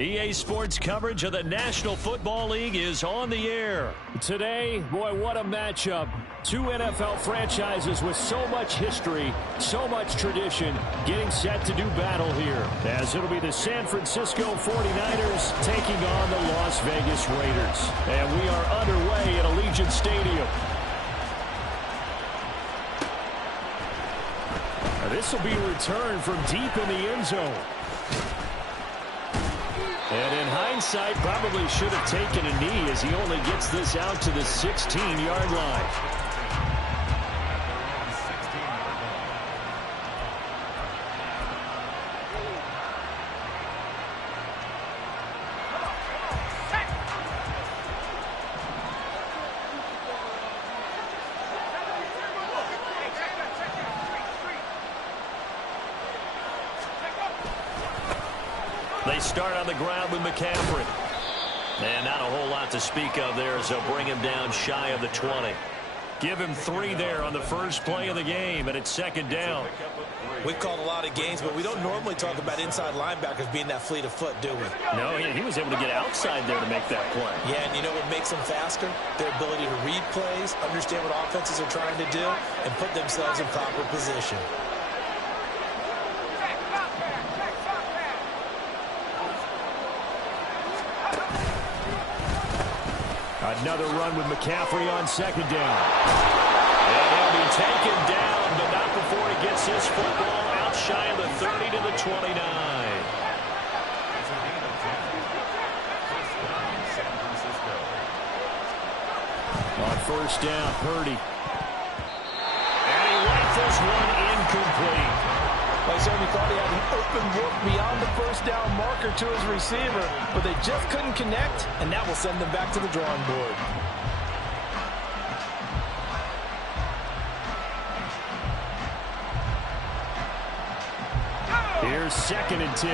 EA Sports coverage of the National Football League is on the air. Today, boy, what a matchup. Two NFL franchises with so much history, so much tradition, getting set to do battle here. As it'll be the San Francisco 49ers taking on the Las Vegas Raiders. And we are underway at Allegiant Stadium. This will be a return from deep in the end zone. And in hindsight, probably should have taken a knee as he only gets this out to the 16-yard line. They start on the ground with McCaffrey. And not a whole lot to speak of there as they'll bring him down shy of the 20. Give him 3 there on the first play of the game, and it's second down. We've called a lot of games, but we don't normally talk about inside linebackers being that fleet of foot, do we? No, he was able to get outside there to make that play. Yeah, and you know what makes them faster? Their ability to read plays, understand what offenses are trying to do, and put themselves in proper position. Another run with McCaffrey on second down. And he'll be taken down, but not before he gets his football out shy of the 30 to the 29. On first down, Purdy. And he rifles one incomplete. Like Sammy thought he had an open look beyond the first down marker to his receiver, but they just couldn't connect, and that will send them back to the drawing board. Here's second and 10.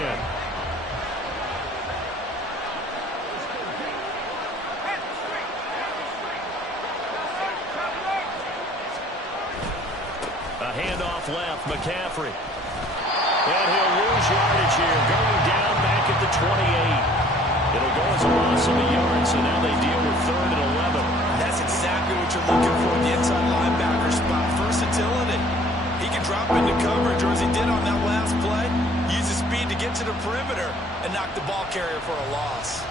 A handoff left, McCaffrey. And he'll lose yardage here, going down back at the 28. It'll go as a loss of a yard, so now they deal with 3rd and 11. That's exactly what you're looking for, the inside linebacker spot. Versatility. He can drop into coverage, or as he did on that last play, use his speed to get to the perimeter and knock the ball carrier for a loss.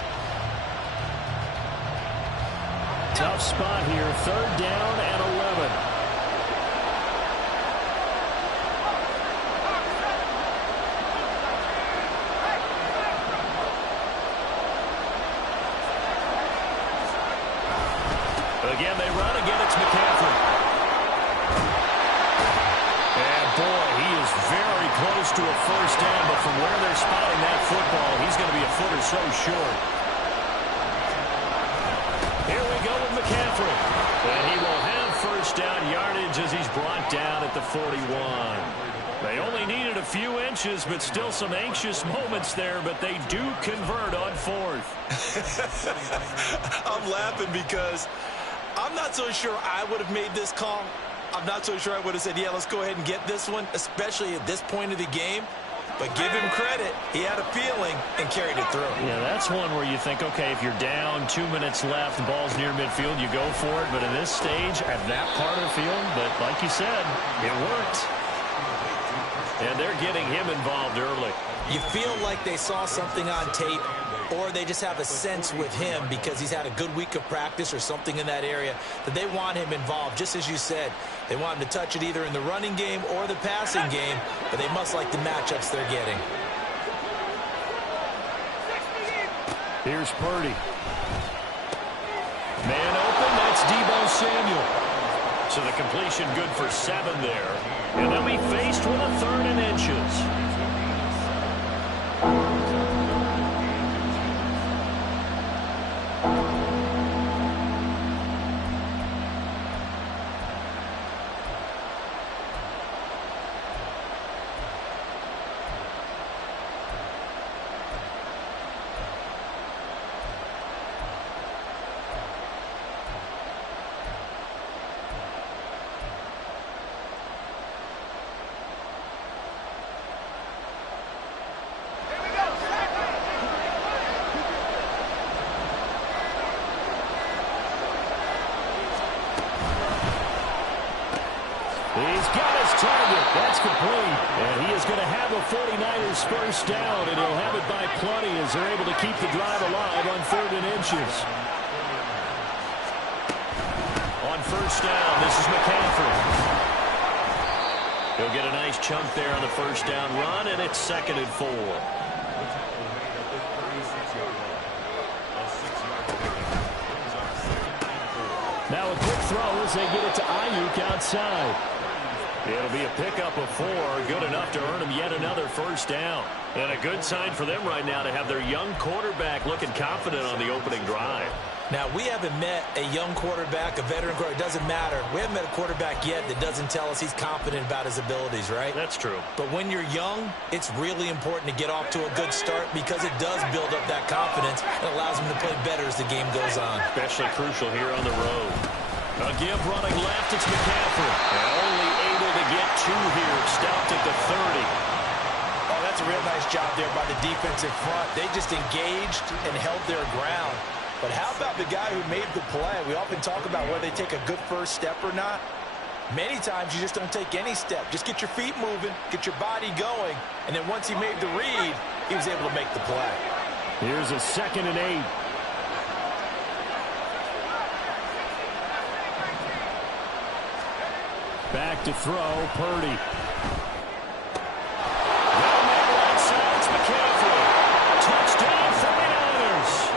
Tough spot here, 3rd down and 11. Again, they run. Again, it's McCaffrey. And, boy, he is very close to a first down, but from where they're spotting that football, he's going to be a foot or so short. Here we go with McCaffrey. And he will have first down yardage as he's brought down at the 41. They only needed a few inches, but still some anxious moments there, but they do convert on 4th. I'm laughing because I'm not so sure I would have made this call. I'm not so sure I would have said, yeah, let's go ahead and get this one, especially at this point of the game. But give him credit. He had a feeling and carried it through. Yeah, that's one where you think, okay, if you're down, 2 minutes left, the ball's near midfield, you go for it. But in this stage, at that part of the field, but like you said, it worked. And they're getting him involved early. You feel like they saw something on tape, or they just have a sense with him because he's had a good week of practice or something in that area that they want him involved. Just as you said, they want him to touch it either in the running game or the passing game, but they must like the matchups they're getting. Here's Purdy. Man open, that's Deebo Samuel. So the completion good for 7 there. And they'll be faced with a 3rd and inches. He's got his target. That's complete. And he is going to have a 49ers first down, and he'll have it by plenty as they're able to keep the drive alive on 3rd and inches. On first down, this is McCaffrey. He'll get a nice chunk there on the first down run, and it's 2nd and 4. Now a quick throw as they get it to Ayuk outside. It'll be a pickup of 4, good enough to earn him yet another first down. And a good sign for them right now to have their young quarterback looking confident on the opening drive. Now, we haven't met a young quarterback, a veteran quarterback. It doesn't matter. We haven't met a quarterback yet that doesn't tell us he's confident about his abilities, right? That's true. But when you're young, it's really important to get off to a good start because it does build up that confidence and allows him to play better as the game goes on. Especially crucial here on the road. A give running left, it's McCaffrey. And only able to get 2 here, stopped at the 30. Oh, that's a real nice job there by the defensive front. They just engaged and held their ground. But how about the guy who made the play? We often talk about whether they take a good first step or not. Many times you just don't take any step. Just get your feet moving, get your body going, and then once he made the read, he was able to make the play. Here's a 2nd and 8. Back to throw, Purdy. It's McCaffrey. Touchdown 49ers.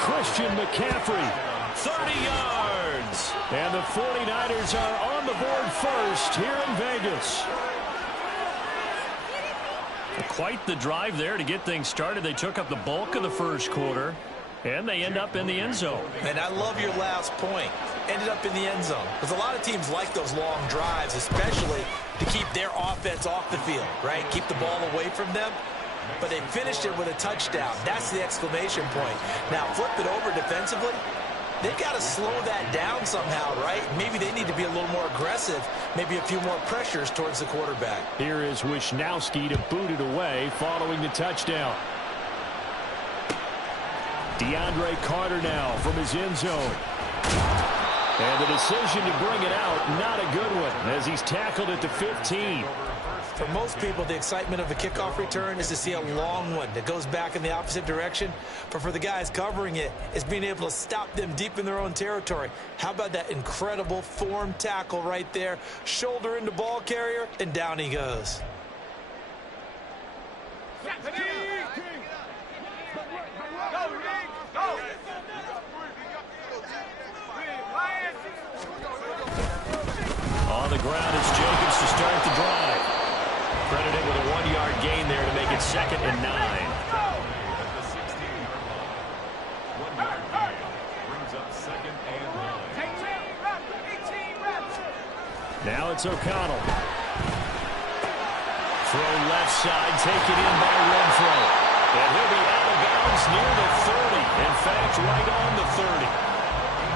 Christian McCaffrey, 30 yards. And the 49ers are on the board first here in Vegas. Quite the drive there to get things started. They took up the bulk of the first quarter, and they end up in the end zone. And I love your last point. Ended up in the end zone. Because a lot of teams like those long drives, especially to keep their offense off the field, right? Keep the ball away from them. But they finished it with a touchdown. That's the exclamation point. Now, flip it over defensively. They've got to slow that down somehow, right? Maybe they need to be a little more aggressive. Maybe a few more pressures towards the quarterback. Here is Wisnowski to boot it away following the touchdown. DeAndre Carter now from his end zone. And the decision to bring it out, not a good one, as he's tackled at the 15. For most people, the excitement of a kickoff return is to see a long one that goes back in the opposite direction. But for the guys covering it, it's being able to stop them deep in their own territory. How about that incredible form tackle right there? Shoulder into ball carrier, and down he goes. On the ground is Jacobs to start the drive. Credited with a 1-yard gain there to make it 2nd and 9. Now it's O'Connell. Throw left side, taken in by Renfro. And he'll be out of bounds near the 30. In fact, right on the 30.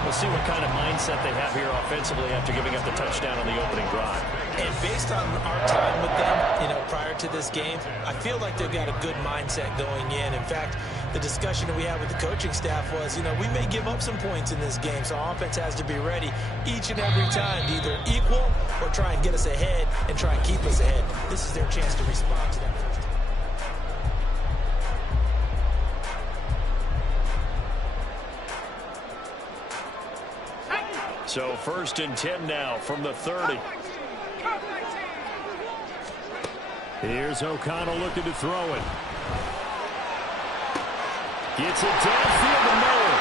We'll see what kind of mindset they have here offensively after giving up the touchdown on the opening drive. And based on our time with them, prior to this game, I feel like they've got a good mindset going in. In fact, the discussion that we had with the coaching staff was, we may give up some points in this game, so our offense has to be ready each and every time to either equal or try and get us ahead and try and keep us ahead. This is their chance to respond to that. So 1st and 10 now from the 30. Here's O'Connell looking to throw it. Gets it downfield to Miller.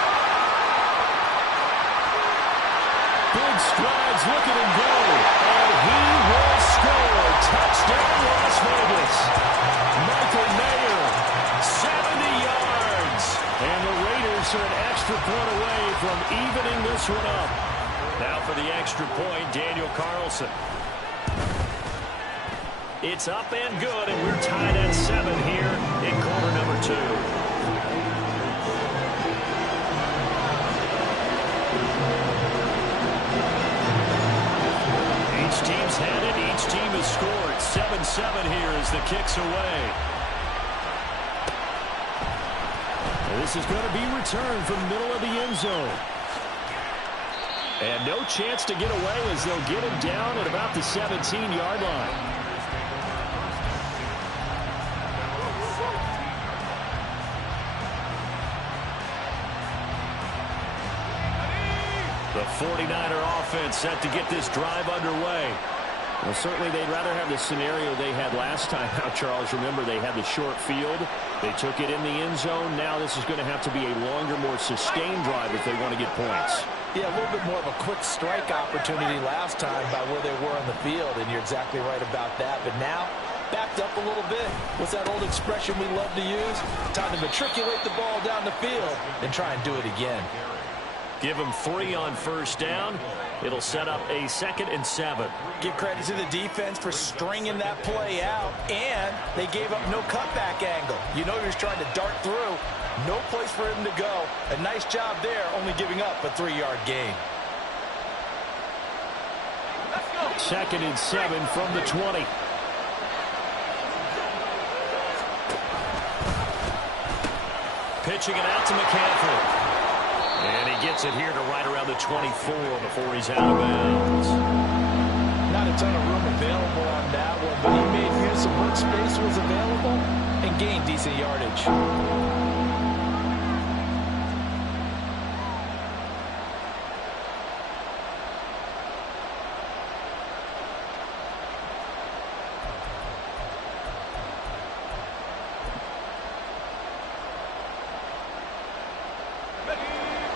Big strides, look at him go. And he will score. Touchdown, Las Vegas. Michael Mayer, 70 yards. And the Raiders are an extra point away from evening this one up. Now for the extra point, Daniel Carlson. It's up and good, and we're tied at 7 here in quarter number 2. Each team's had it. Each team has scored. 7-7 here as the kick's away. This is going to be returned from the middle of the end zone. And no chance to get away as they'll get him down at about the 17-yard line. The 49er offense set to get this drive underway. Well, certainly they'd rather have the scenario they had last time out, Charles. Remember, they had the short field. They took it in the end zone. Now this is going to have to be a longer, more sustained drive if they want to get points. Yeah, a little bit more of a quick strike opportunity last time by where they were on the field, and you're exactly right about that. But now, backed up a little bit. What's that old expression we love to use? Time to matriculate the ball down the field and try and do it again. Give them 3 on first down. It'll set up a 2nd and 7. Give credit to the defense for stringing that play out, and they gave up no cutback angle. You know he was trying to dart through. No place for him to go. A nice job there, only giving up a 3-yard gain. 2nd and 7 from the 20. Pitching it out to McCaffrey. And he gets it here to right around the 24 before he's out of bounds. Not a ton of room available on that one, but he made use of what space was available and gained decent yardage.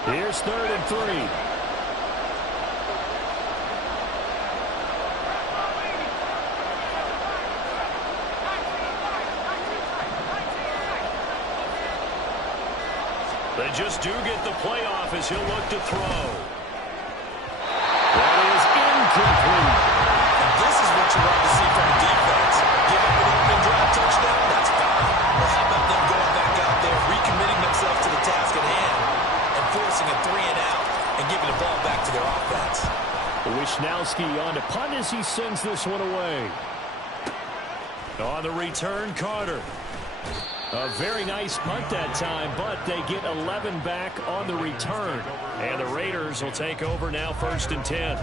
Here's 3rd and 3. They just do get the play off as he'll look to throw. That is incomplete. This is what you want to see from the defense. Give up an open drive touchdown, that's fine. But how about them going back out there, recommitting themselves to the task at hand, and forcing a 3-and-out and giving the ball back to their offense. Wishnowski on to punt as he sends this one away. On the return, Carter. A very nice punt that time, but they get 11 back on the return. And the Raiders will take over now, 1st and 10.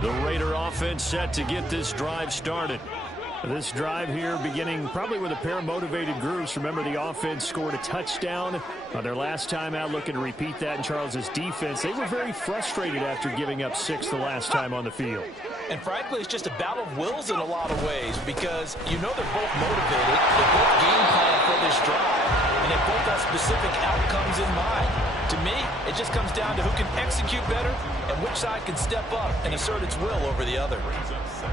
The Raider offense set to get this drive started. This drive here beginning probably with a pair of motivated groups. Remember, the offense scored a touchdown on their last time out, looking to repeat that in Charles's defense. They were very frustrated after giving up 6 the last time on the field. And frankly, it's just a battle of wills in a lot of ways because you know they're both motivated. They both game plan for this drive, and they both have specific outcomes in mind. To me, it just comes down to who can execute better and which side can step up and assert its will over the other.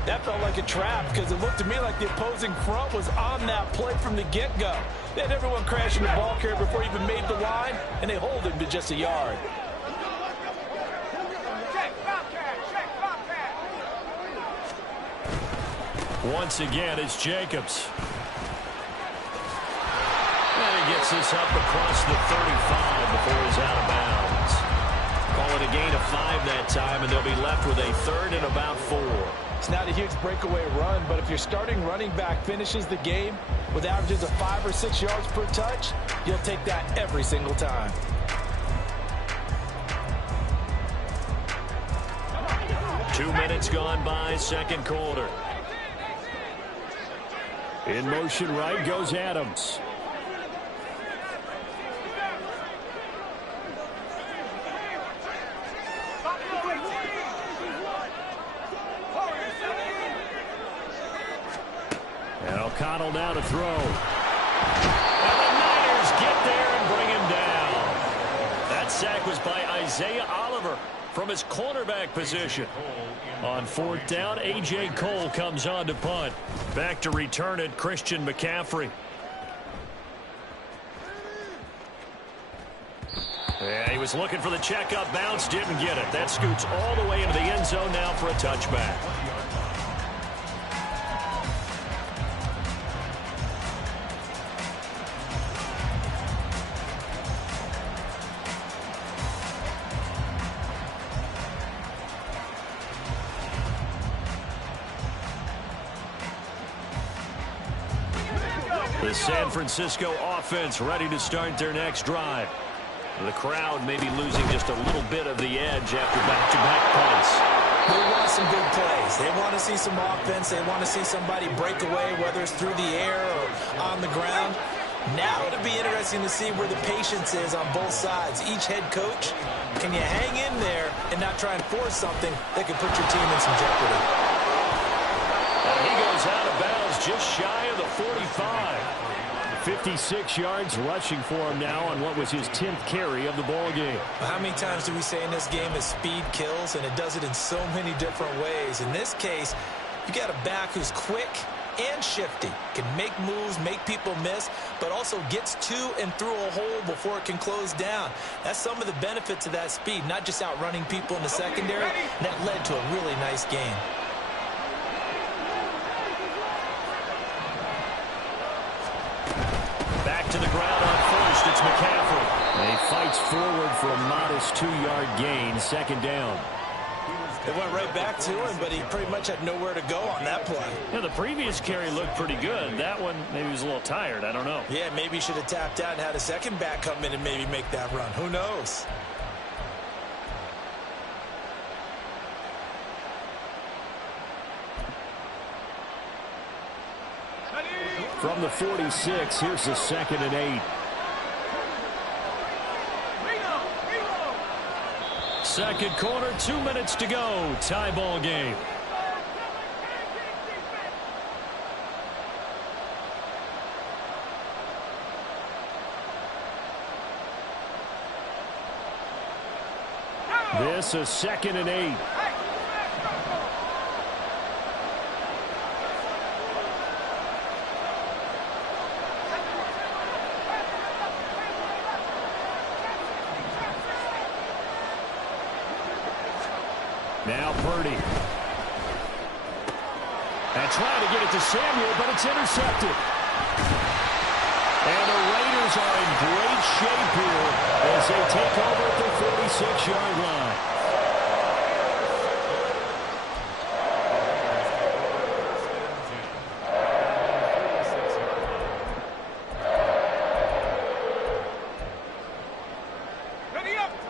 That felt like a trap because it looked to me like the opposing front was on that play from the get-go. They had everyone crashing the ball carrier before he even made the line, and they hold him to just a yard. Once again, it's Jacobs. And he gets this up across the 35 before he's out of bounds. Call it a gain of 5 that time, and they'll be left with a 3rd and about 4. It's not a huge breakaway run, but if your starting running back finishes the game with averages of 5 or 6 yards per touch, you'll take that every single time. Two minutes gone by, 2nd quarter. In motion right goes Adams. And O'Connell now to throw. And the Niners get there and bring him down. That sack was by Isaiah Oliver from his cornerback position. On 4th down, A.J. Cole comes on to punt. Back to return it, Christian McCaffrey. Yeah, he was looking for the checkup bounce, didn't get it. That scoots all the way into the end zone now for a touchback. The San Francisco offense ready to start their next drive. The crowd may be losing just a little bit of the edge after back-to-back punts. They want some good plays. They want to see some offense. They want to see somebody break away, whether it's through the air or on the ground. Now it'll be interesting to see where the patience is on both sides. Each head coach, can you hang in there and not try and force something that could put your team in some jeopardy? And he goes out of bounds just shy of the 45. 56 yards rushing for him now on what was his 10th carry of the ball game. How many times do we say in this game that speed kills, and it does it in so many different ways? In this case, you got a back who's quick and shifty, can make moves, make people miss, but also gets to and through a hole before it can close down. That's some of the benefits of that speed, not just outrunning people in the secondary. That led to a really nice game. Back to the ground on first. It's McCaffrey. And he fights forward for a modest 2-yard gain, second down. It went right back to him, but he pretty much had nowhere to go on that play. Yeah, the previous carry looked pretty good. That one, maybe he was a little tired. I don't know. Yeah, maybe he should have tapped out and had a second back come in and maybe make that run. Who knows? From the 46, here's the 2nd and 8. Second quarter, 2 minutes to go. Tie ball game. This is 2nd and 8. Now Purdy. And trying to get it to Samuel, but it's intercepted. And the Raiders are in great shape here as they take over at the 46-yard line.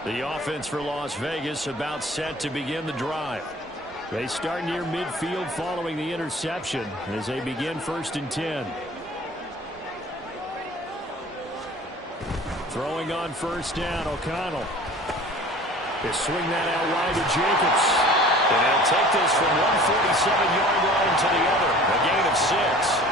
The offense for Las Vegas about set to begin the drive. They start near midfield following the interception as they begin 1st and 10. Throwing on 1st down, O'Connell. They swing that out wide to Jacobs. And they'll take this from one 47-yard line to the other. A gain of 6.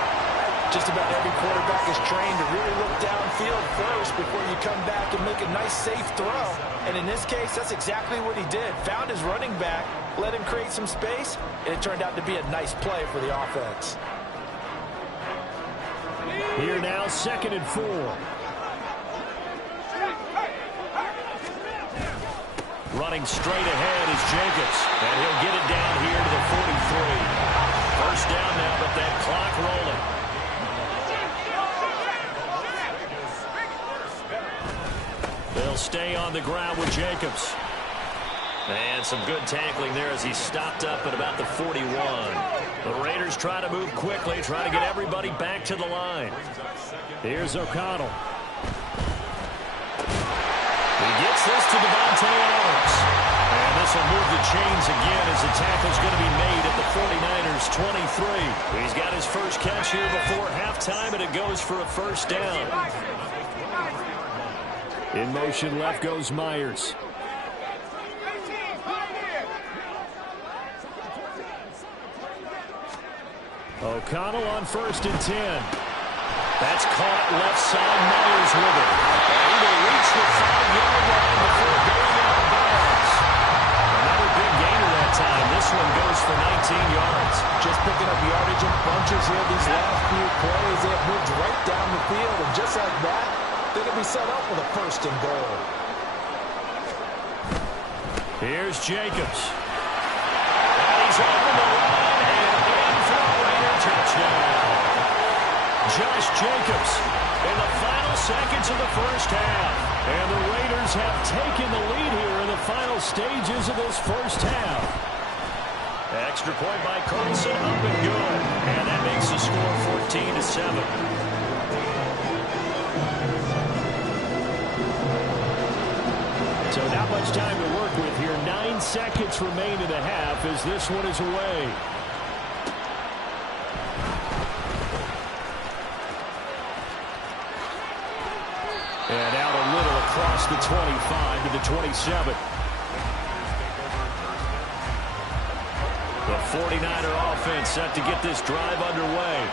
Just about every quarterback is trained to really look downfield first before you come back and make a nice, safe throw. And in this case, that's exactly what he did. Found his running back, let him create some space, and it turned out to be a nice play for the offense. Here now, 2nd and 4. Running straight ahead is Jacobs. And he'll get it down here to the 43. 1st down now, but that clock rolling. They'll stay on the ground with Jacobs. And some good tackling there as he stopped up at about the 41. The Raiders try to move quickly, try to get everybody back to the line. Here's O'Connell. He gets this to Devontae Adams. And this will move the chains again as the tackle's going to be made at the 49ers 23. He's got his first catch here before halftime, and it goes for a 1st down. In motion left goes Myers. O'Connell on 1st and 10. That's caught left side. Myers with it. And he will reach the 5-yard line before going out of bounds. Another big gainer that time. This one goes for 19 yards. Just picking up yardage in bunches here these last few plays. They have moved right down the field, and just like that, they're going to be set up with a 1st and goal. Here's Jacobs. And he's over the line and in for a Raider touchdown. Josh Jacobs in the final seconds of the 1st half. And the Raiders have taken the lead here in the final stages of this 1st half. Extra point by Carlson, up and good. And that makes the score 14-7. So not much time to work with here. 9 seconds remain in the half as this one is away. And out a little across the 25 to the 27. The 49er offense set to get this drive underway.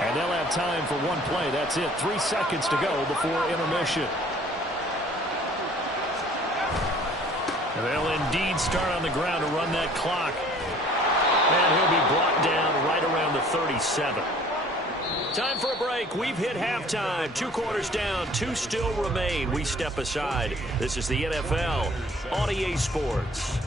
And they'll have time for one play. That's it. 3 seconds to go before intermission. They'll indeed start on the ground to run that clock. And he'll be brought down right around the 37. Time for a break. We've hit halftime. 2 quarters down. 2 still remain. We step aside. This is the NFL on EA Sports.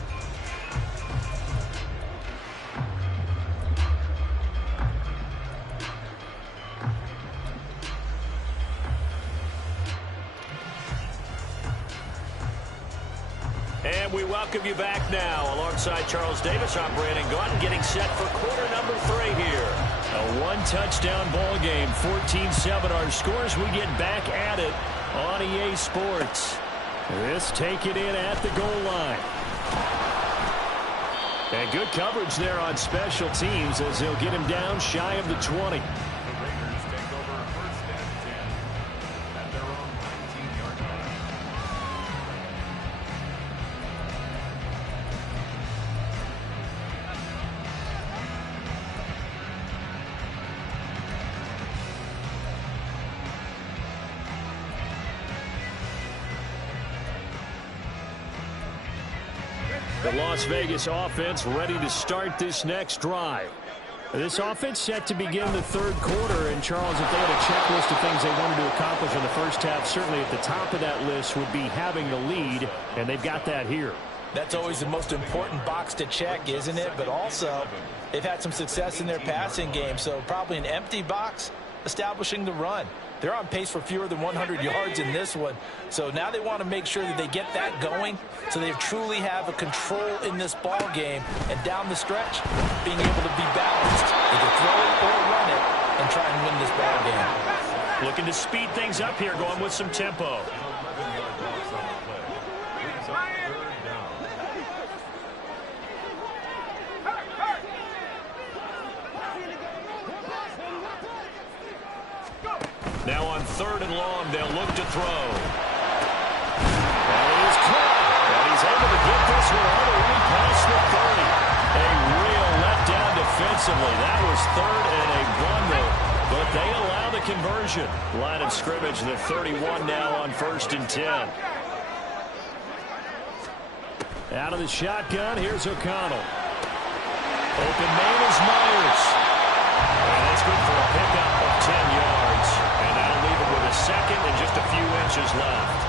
And we welcome you back now. Alongside Charles Davis, I'm Brandon Gaudin, getting set for quarter number 3 here. A 1-touchdown ball game, 14-7 our scores. We get back at it on EA Sports. This taken in at the goal line. And good coverage there on special teams as they'll get him down shy of the 20. The Las Vegas offense ready to start this next drive. This offense set to begin the 3rd quarter. And, Charles, if they had a checklist of things they wanted to accomplish in the first half, certainly at the top of that list would be having the lead, and they've got that here. That's always the most important box to check, isn't it? But also, they've had some success in their passing game, so probably an empty box establishing the run. They're on pace for fewer than 100 yards in this one. So now they want to make sure that they get that going so they truly have a control in this ball game. And down the stretch, being able to be balanced. They can throw it or run it and try and win this ball game. Looking to speed things up here, going with some tempo. Now on 3rd and long, they'll look to throw. That is caught. And he's able to get this one all the way past the 30. A real letdown defensively. That was 3rd and a blunder, but they allow the conversion. Line of scrimmage, the 31 now on 1st and 10. Out of the shotgun, here's O'Connell. Open man is Myers. And that's good for a pickup of 10 yards. And that'll leave him with a second and just a few inches left.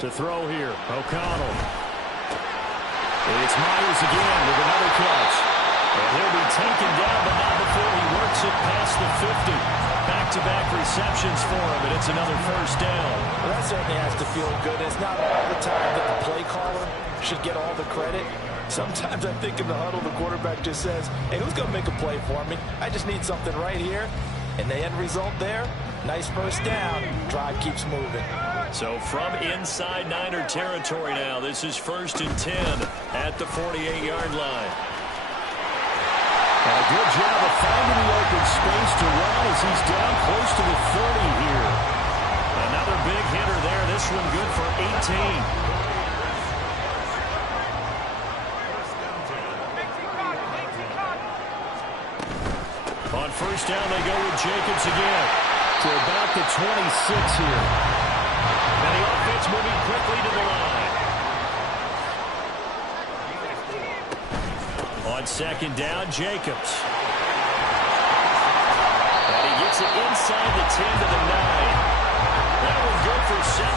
To throw here, O'Connell. It's Myers again with another catch. And he'll be taken down, but not before he works it past the 50. Back-to-back receptions for him, and it's another 1st down. Well, that certainly has to feel good. It's not all the time that the play caller should get all the credit. Sometimes I think in the huddle, the quarterback just says, hey, who's going to make a play for me? I just need something right here. And the end result there, nice 1st down. Drive keeps moving. So from inside Niner territory now, this is 1st and 10 at the 48-yard line. And a good job of finding the open space to run as he's down close to the 30 here. Another big hitter there. This one good for 18. On 1st down, they go with Jacobs again to about the 26 here. And the offense moving quickly to the line. On 2nd down, Jacobs. And he gets it inside the 10 to the 9. That was good for 17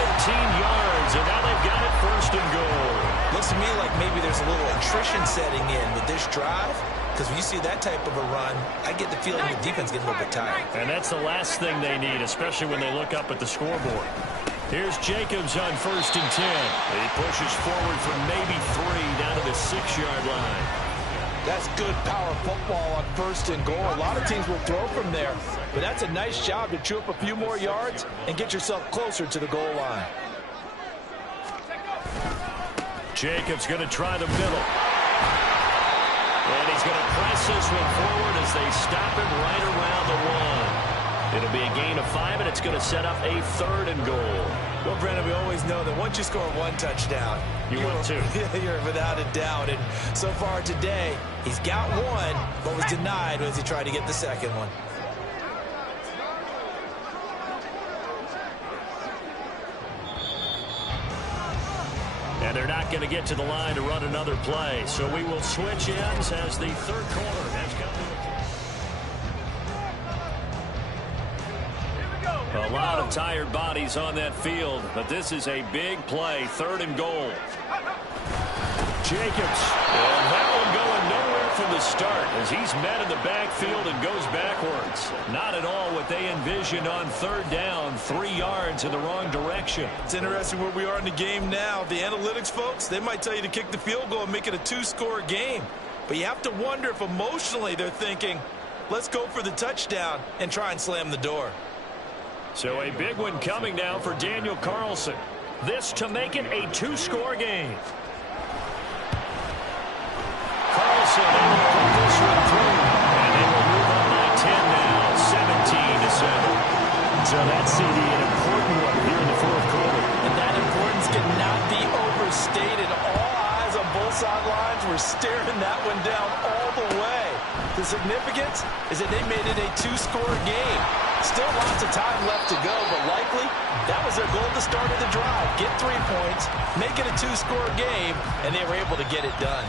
yards, and now they've got it 1st and goal. Looks to me like maybe there's a little attrition setting in with this drive. because when you see that type of a run, I get the feeling the defense gets a little bit tired. And that's the last thing they need, especially when they look up at the scoreboard. Here's Jacobs on 1st and 10. He pushes forward for maybe 3 down to the 6-yard line. That's good power football on 1st and goal. A lot of teams will throw from there, but that's a nice job to chew up a few more yards and get yourself closer to the goal line. Jacobs going to try the middle. And he's going to press this one forward as they stop him right around the 1. It'll be a gain of 5, and it's going to set up a 3rd and goal. Well, Brandon, we always know that once you score 1 touchdown, you want 2. You're without a doubt. And so far today, he's got 1, but was denied as he tried to get the 2nd one. And they're not going to get to the line to run another play. So we will switch ends as the 3rd quarter has come to a lot of tired bodies on that field, but this is a big play. 3rd and goal. Jacobs. And that one going nowhere from the start as he's met in the backfield and goes backwards. Not at all what they envisioned on 3rd down. 3 yards in the wrong direction. It's interesting where we are in the game now. The analytics folks, they might tell you to kick the field goal and make it a 2-score game. But you have to wonder if emotionally they're thinking, let's go for the touchdown and try and slam the door. So a big one coming now for Daniel Carlson. This to make it a 2-score game. Carlson able to put this one through. And they will move up by 10 now, 17-7. So that CD, an important one here in the 4th quarter. And that importance cannot be overstated. All eyes on both sidelines were staring that one down all the way. The significance is that they made it a 2-score game. Still lots of time left to go, but likely that was their goal at the start of the drive. Get 3 points, make it a 2-score game, and they were able to get it done.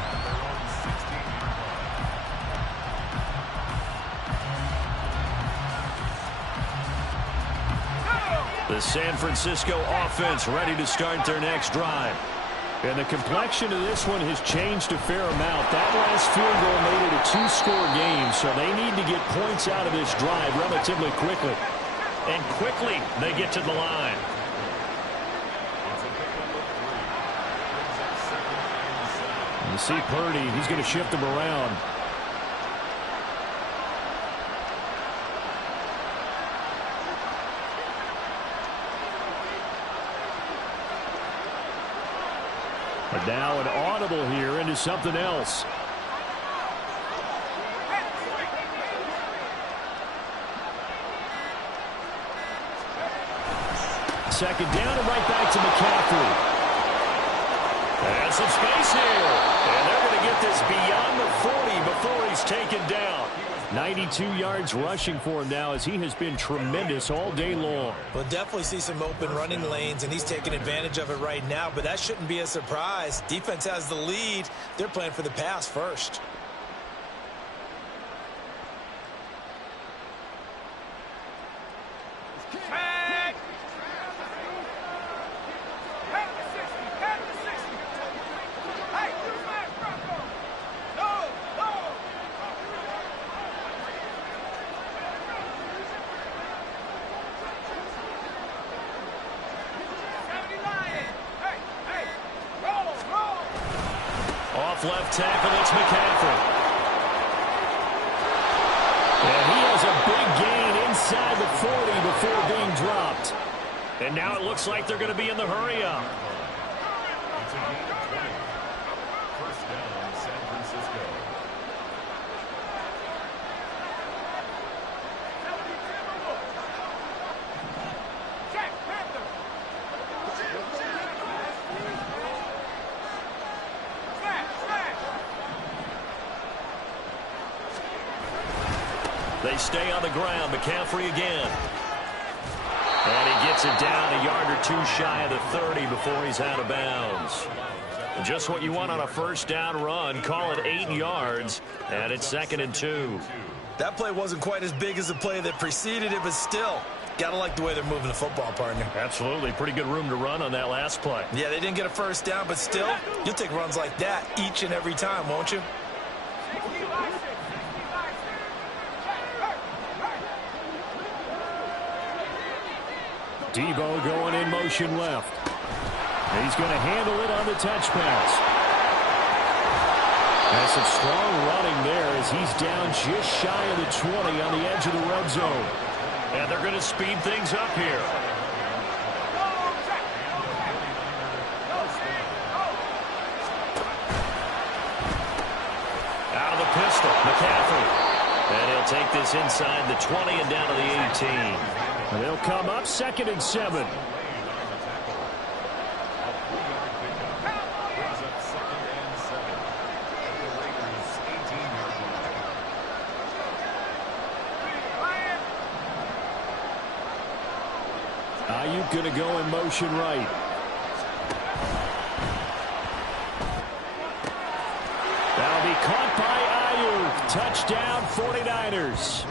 The San Francisco offense ready to start their next drive. And the complexion of this one has changed a fair amount. That last field goal made it a 2-score game, so they need to get points out of this drive relatively quickly. And quickly they get to the line. You see Purdy, he's going to shift them around. But now an audible here into something else. Second down and right back to McCaffrey. And some space here. And they're going to get this beyond the 40 before he's taken down. 92 yards rushing for him now as he has been tremendous all day long. We'll definitely see some open running lanes, and he's taking advantage of it right now, but that shouldn't be a surprise. Defense has the lead. They're playing for the pass first. Left tackle, it's McCaffrey. And he has a big gain inside the 40 before being dropped. And now it looks like they're going to be in the hurry up. First down, San Francisco. They stay on the ground. McCaffrey again. And he gets it down a yard or 2 shy of the 30 before he's out of bounds. Just what you want on a first down run. Call it 8 yards. And it's 2nd and 2. That play wasn't quite as big as the play that preceded it, but still, got to like the way they're moving the football, partner. Absolutely. Pretty good room to run on that last play. Yeah, they didn't get a first down, but still, you'll take runs like that each and every time, won't you? Debo going in motion left. And he's going to handle it on the touch pass. And some strong running there as he's down just shy of the 20 on the edge of the red zone. And they're going to speed things up here. Out of the pistol, McCaffrey. And he'll take this inside the 20 and down to the 18. And they'll come up 2nd and 7. Ayuk going to go in motion right. That'll be caught by Ayuk. Touchdown 49ers.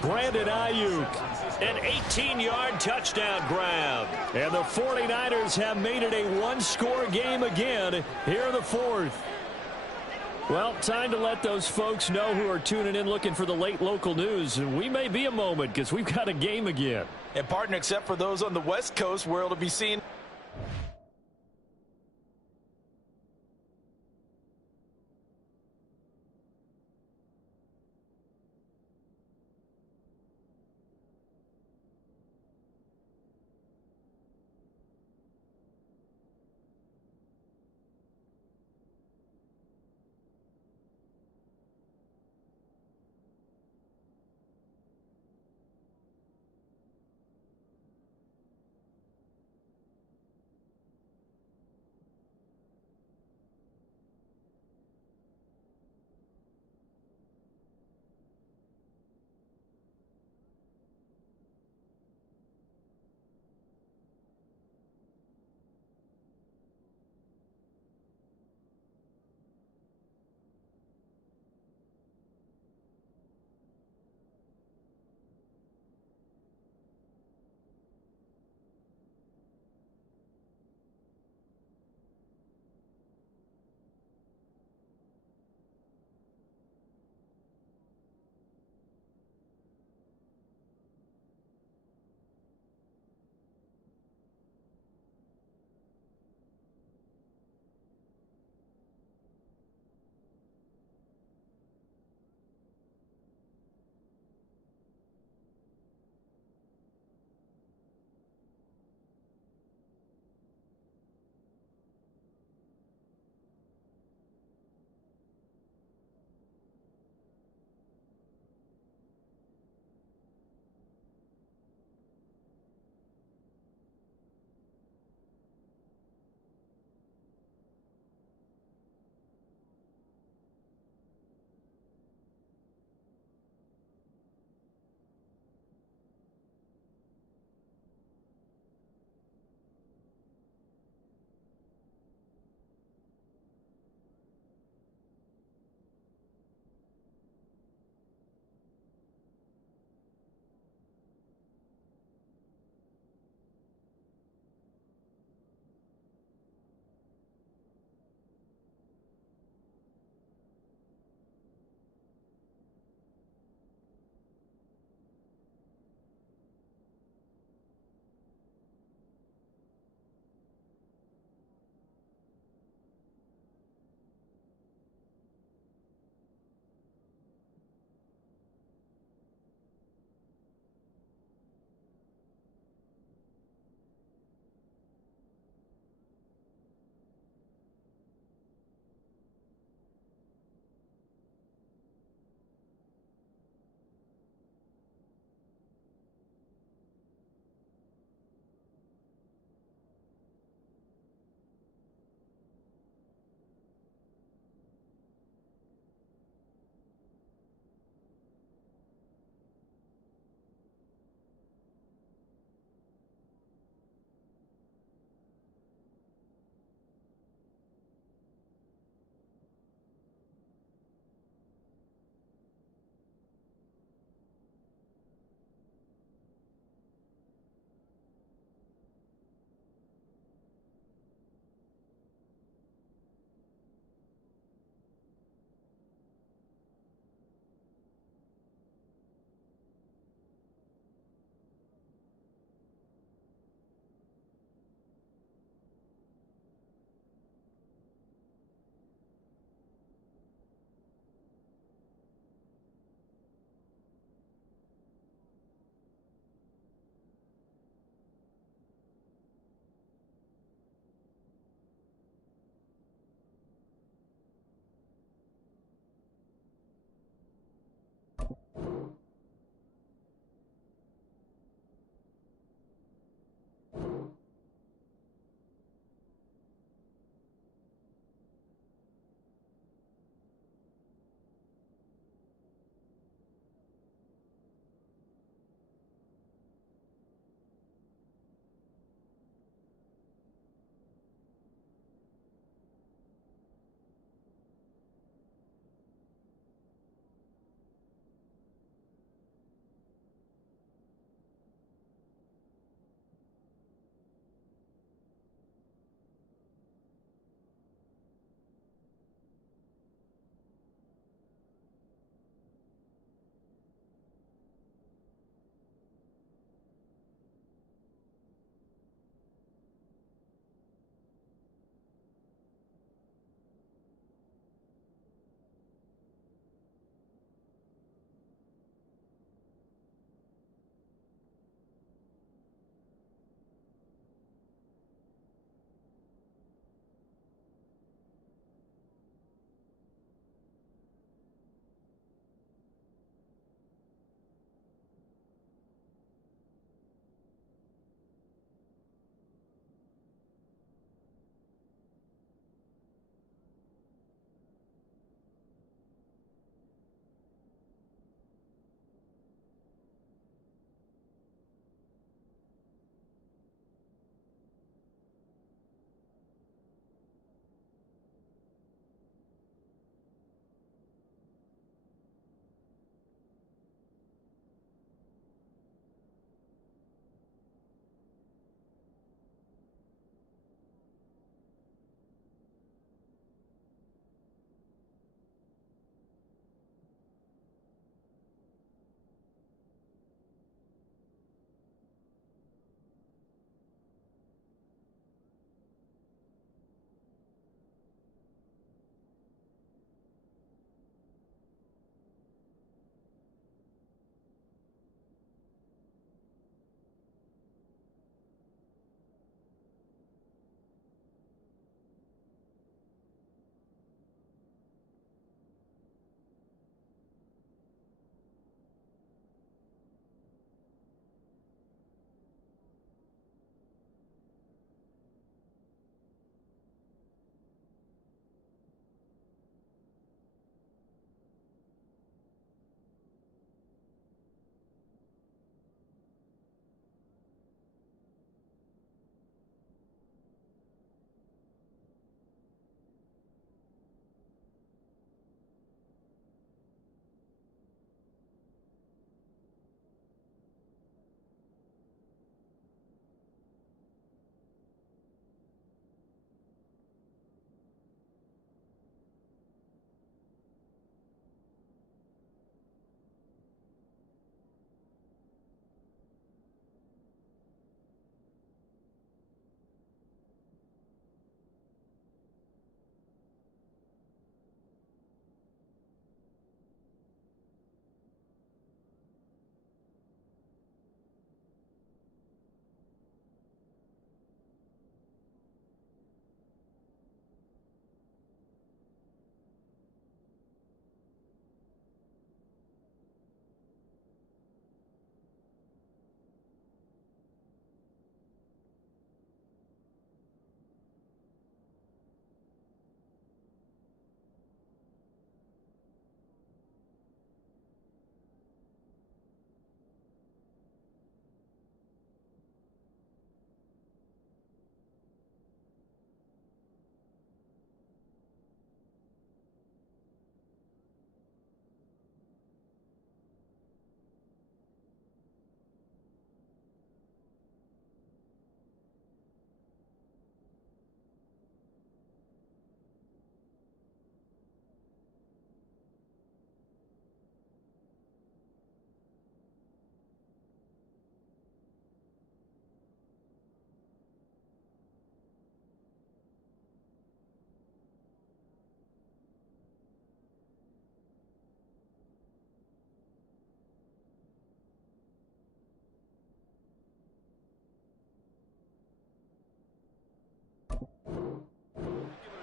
Brandon Ayuk. An 18-yard touchdown grab. And the 49ers have made it a one-score game again here in the 4th. Well, time to let those folks know who are tuning in looking for the late local news. And we may be a moment because we've got a game again. And partner, except for those on the West Coast where it'll be seen.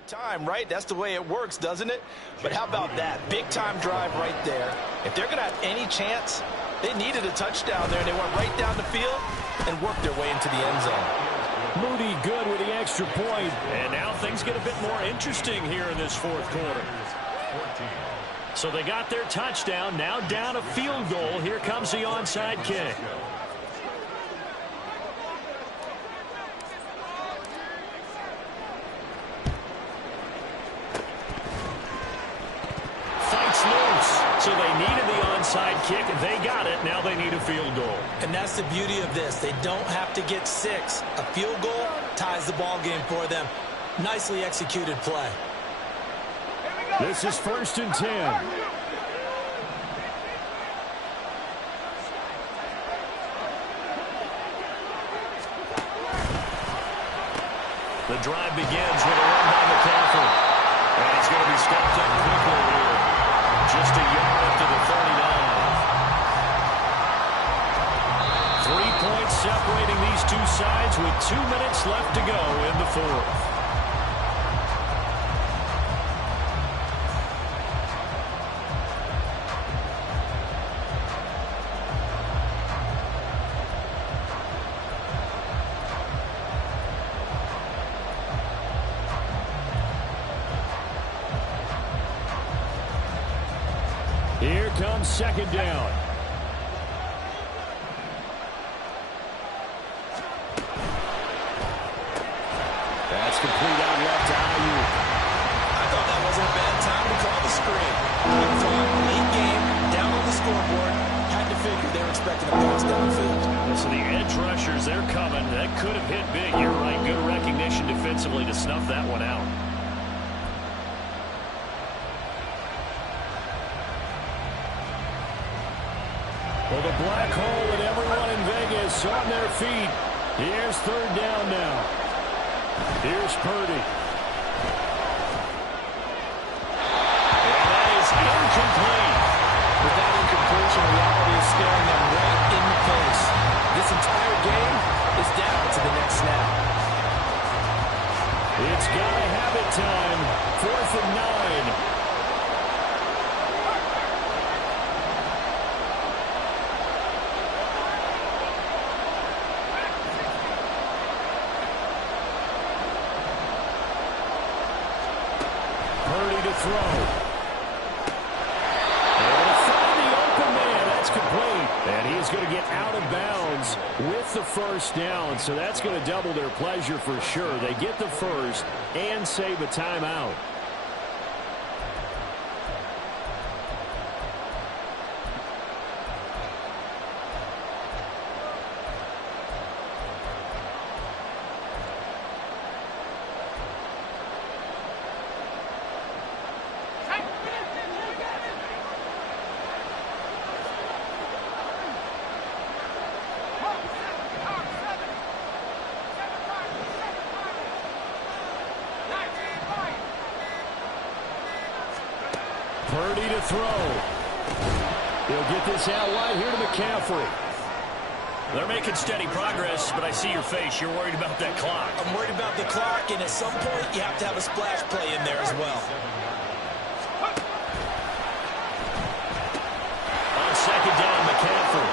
time, right? That's the way it works, doesn't it? But how about that? Big-time drive right there. If they're going to have any chance, they needed a touchdown there, and they went right down the field and worked their way into the end zone. Moody good with the extra point. And now things get a bit more interesting here in this fourth quarter. So they got their touchdown, now down a field goal. Here comes the onside kick. Fights loose. So they needed the onside kick. They got it. Now they need a field goal. And that's the beauty of this. They don't have to get 6. A field goal ties the ball game for them. Nicely executed play. This is 1st and 10. The drive begins with a run by McCaffrey. And he's going to be stopped up quickly here. Just a yard up to the 39. 3 points separating these two sides with 2 minutes left to go in the fourth. Here comes 2nd down. That's complete out left to Ayuk. I thought that wasn't a bad time to call the screen. Good fun, late game, down on the scoreboard. Had to figure they were expecting a pass downfield. So the edge rushers, they're coming. That could have hit big. You're right. Good recognition defensively to snuff that one out. Well, the black hole and everyone in Vegas on their feet. Here's 3rd down now. Here's Purdy. And that is incomplete. With that incompletion, reality is staring them right in the face. This entire game is down to the next snap. It's gotta have it time. 4th and 9. Purdy to throw. And find the open man. That's complete. And he's going to get out of bounds with the 1st down. So that's going to double their pleasure for sure. They get the first and save a timeout. Purdy to throw. He'll get this out wide here to McCaffrey. They're making steady progress, but I see your face. You're worried about that clock. I'm worried about the clock, and at some point, you have to have a splash play in there as well. On 2nd down, McCaffrey.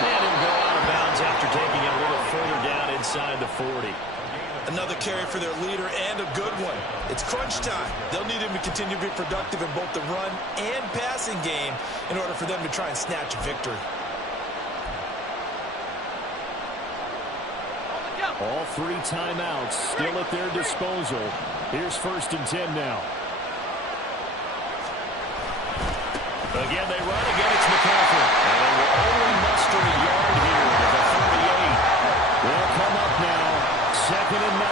And he'll go out of bounds after taking it a little further down inside the 40. Another carry for their leader and a good one. It's crunch time. They'll need him to continue to be productive in both the run and passing game in order for them to try and snatch a victory. All 3 timeouts still at their disposal. Here's 1st and 10 now. Again, they run again. It's McCaffrey. And they will only muster a yard here to the 38. They'll come up now. 2nd and 9.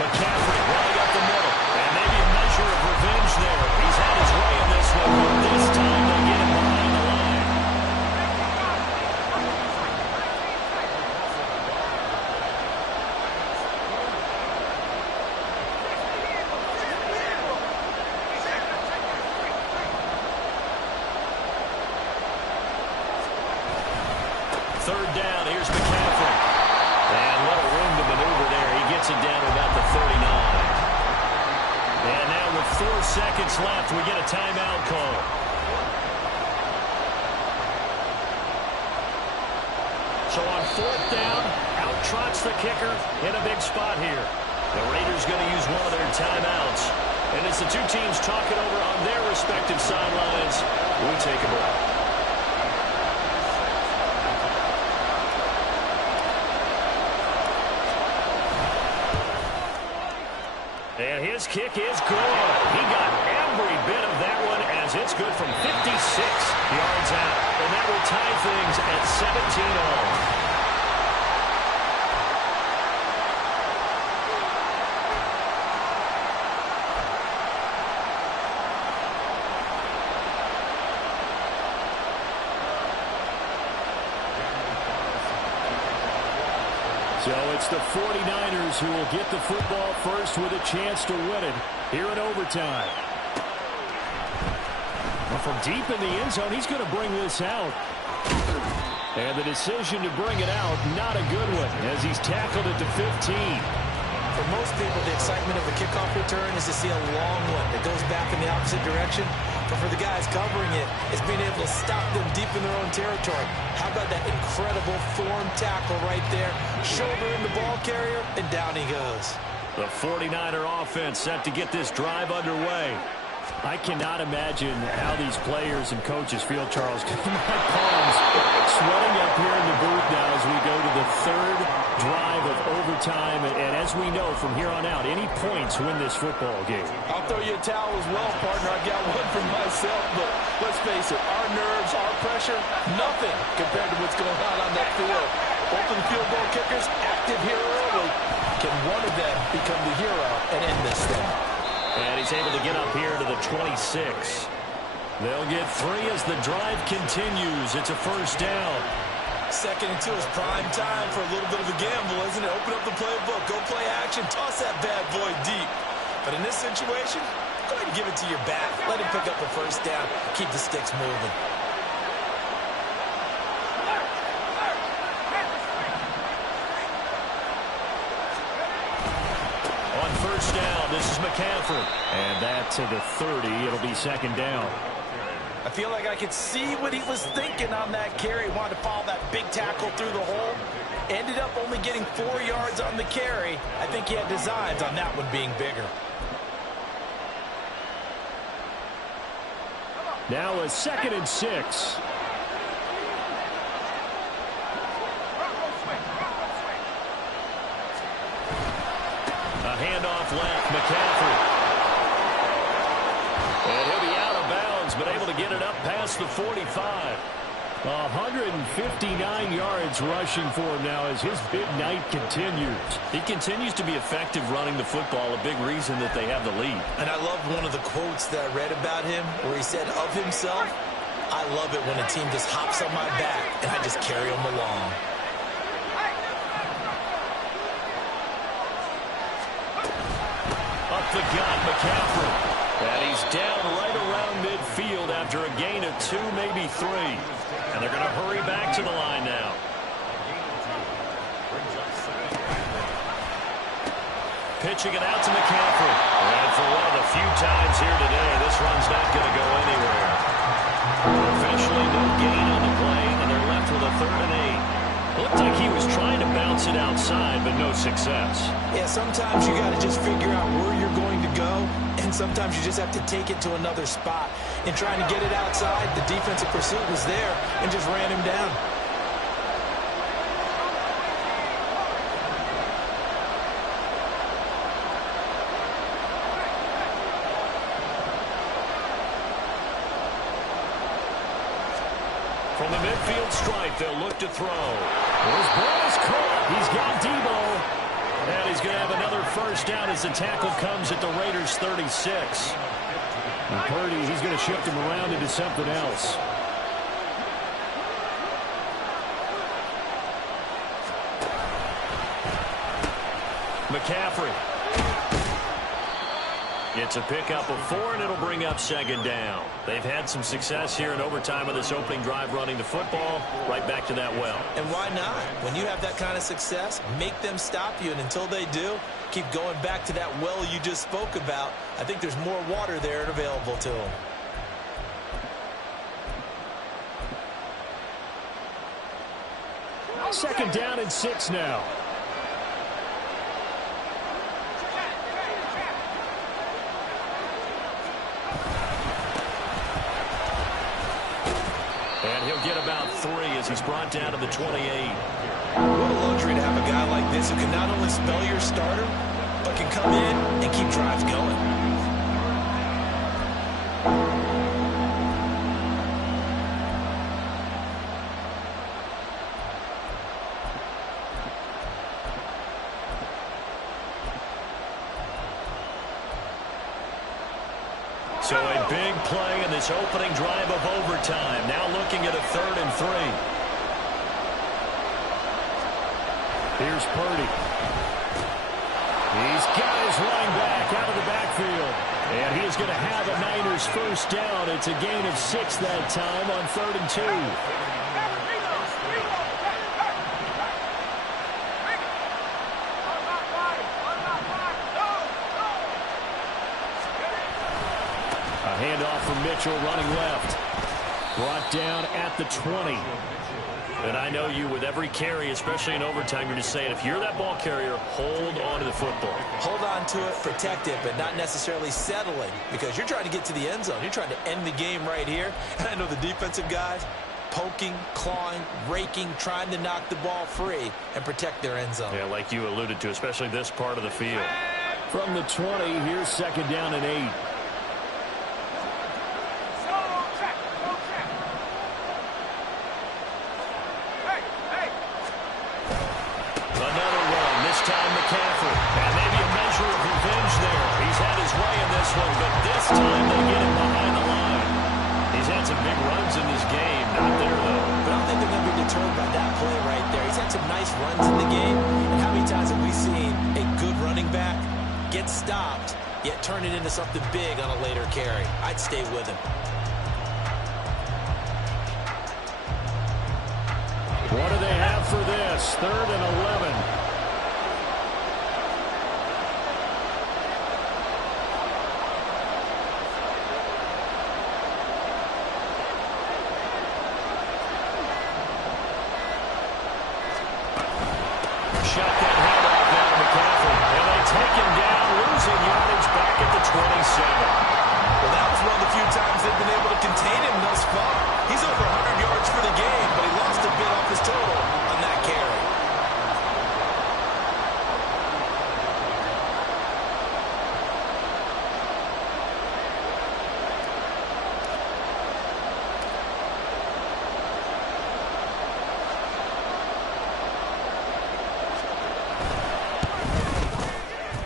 McCaffrey running up the middle. And maybe a measure of revenge there. He's had his way in this one, but this time they get him behind the line. Third down, here's McCaffrey. And little room to maneuver there. He gets it down to about the 39. And now with 4 seconds left, we get a timeout call. So on 4th down, out trots the kicker in a big spot here. The Raiders going to use one of their timeouts. And as the two teams talk it over on their respective sidelines, we take a break. And his kick is good. He got every bit of that one as it's good from 56 yards out. And that will tie things at 17-all. So it's the 49ers who will get the football first with a chance to win it here in overtime. Well, from deep in the end zone, he's going to bring this out. And the decision to bring it out, not a good one, as he's tackled at the 15. For most people, the excitement of a kickoff return is to see a long one that goes back in the opposite direction. But for the guys covering it, it's being able to stop them deep in their own territory. How about that incredible form tackle right there? Shoulder in the ball carrier, and down he goes. The 49er offense set to get this drive underway. I cannot imagine how these players and coaches feel, Charles. My palms sweating up here in the booth now as we go to the 3rd drive of overtime. And as we know from here on out, any points win this football game. I'll throw you a towel as well, partner. I got one for myself, but let's face it, our nerves, our pressure, nothing compared to what's going on that field. Both of the field goal kickers active here early. Can one of them become the hero and end this thing? And he's able to get up here to the 26. They'll get 3 as the drive continues. It's a 1st down. 2nd and 2 is prime time for a little bit of a gamble, isn't it? Open up the playbook, go play action, toss that bad boy deep. But in this situation, go ahead and give it to your back. Let him pick up the 1st down. Keep the sticks moving. On 1st down, this is McCaffrey. And that to the 30. It'll be 2nd down. I feel like I could see what he was thinking on that carry. Wanted to follow that big tackle through the hole. Ended up only getting 4 yards on the carry. I think he had designs on that one being bigger. Now a 2nd and 6. A handoff left, McCaffrey. And he'll be out of bounds, but able to get it up past the 45. 159 yards rushing for him now as his big night continues. He continues to be effective running the football, a big reason that they have the lead. And I love one of the quotes that I read about him where he said of himself, I love it when a team just hops on my back and I just carry them along. Up the gut, McCaffrey. And he's down right around midfield after a gain of 2, maybe 3. And they're going to hurry back to the line now. Pitching it out to McCaffrey. And for one of the few times here today, this run's not going to go anywhere. Officially no gain on the play, and they're left with a 3rd and 8. Looked like he was trying to bounce it outside, but no success. Yeah, sometimes you got to just figure out where you're going to go, and sometimes you just have to take it to another spot. In trying to get it outside, the defensive pursuit was there and just ran him down. From the midfield stripe, they'll look to throw. His ball is caught. He's got Debo. And he's going to have another 1st down as the tackle comes at the Raiders' 36. And Purdy, he's going to shift him around into something else. McCaffrey. It's a pickup of 4, and it'll bring up second down. They've had some success here in overtime of this opening drive running the football right back to that well. And why not? When you have that kind of success, make them stop you, and until they do, keep going back to that well you just spoke about. I think there's more water there and available to them. Second down and 6 now. And he'll get about 3 as he's brought down to the 28. What a luxury to have a guy like this who can not only spell your starter, but can come in and keep drives going. So a big play in this opening drive of overtime. Now looking at a 3rd and 3. Here's Purdy. He's got his running back out of the backfield. And he is going to have a Niners first down. It's a gain of 6 that time on 3rd and 2. Handoff from Mitchell running left. Brought down at the 20. And I know you with every carry, especially in overtime, you're just saying if you're that ball carrier, hold on to the football. Hold on to it, protect it, but not necessarily settling because you're trying to get to the end zone. You're trying to end the game right here. And I know the defensive guys poking, clawing, raking, trying to knock the ball free and protect their end zone. Yeah, like you alluded to, especially this part of the field. From the 20, here's second down and 8. But this time they get him behind the line. He's had some big runs in this game. Not there, though. But I don't think they're going to be deterred by that play right there. He's had some nice runs in the game. And how many times have we seen a good running back get stopped, yet turn it into something big on a later carry? I'd stay with him. What do they have for this? 3rd and 11. Shotgun handoff down to McCaffrey. And they take him down, losing yardage back at the 27. Well, that was one of the few times they've been able to contain him thus far. He's over 100 yards for the game, but he lost a bit off his total on that carry.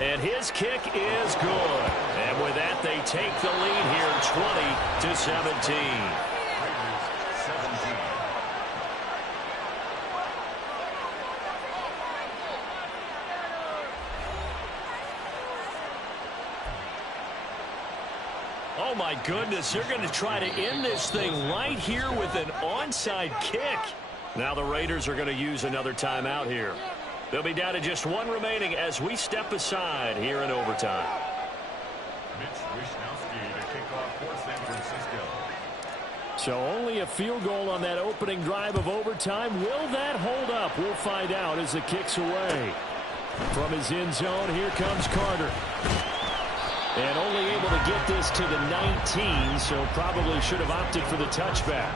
And his kick is good. And with that, they take the lead here 20-17. Oh, my goodness. You're going to try to end this thing right here with an onside kick. Now the Raiders are going to use another timeout here. They'll be down to just 1 remaining as we step aside here in overtime. So only a field goal on that opening drive of overtime. Will that hold up? We'll find out as the kick's away. From his end zone, here comes Carter. And only able to get this to the 19, so probably should have opted for the touchback.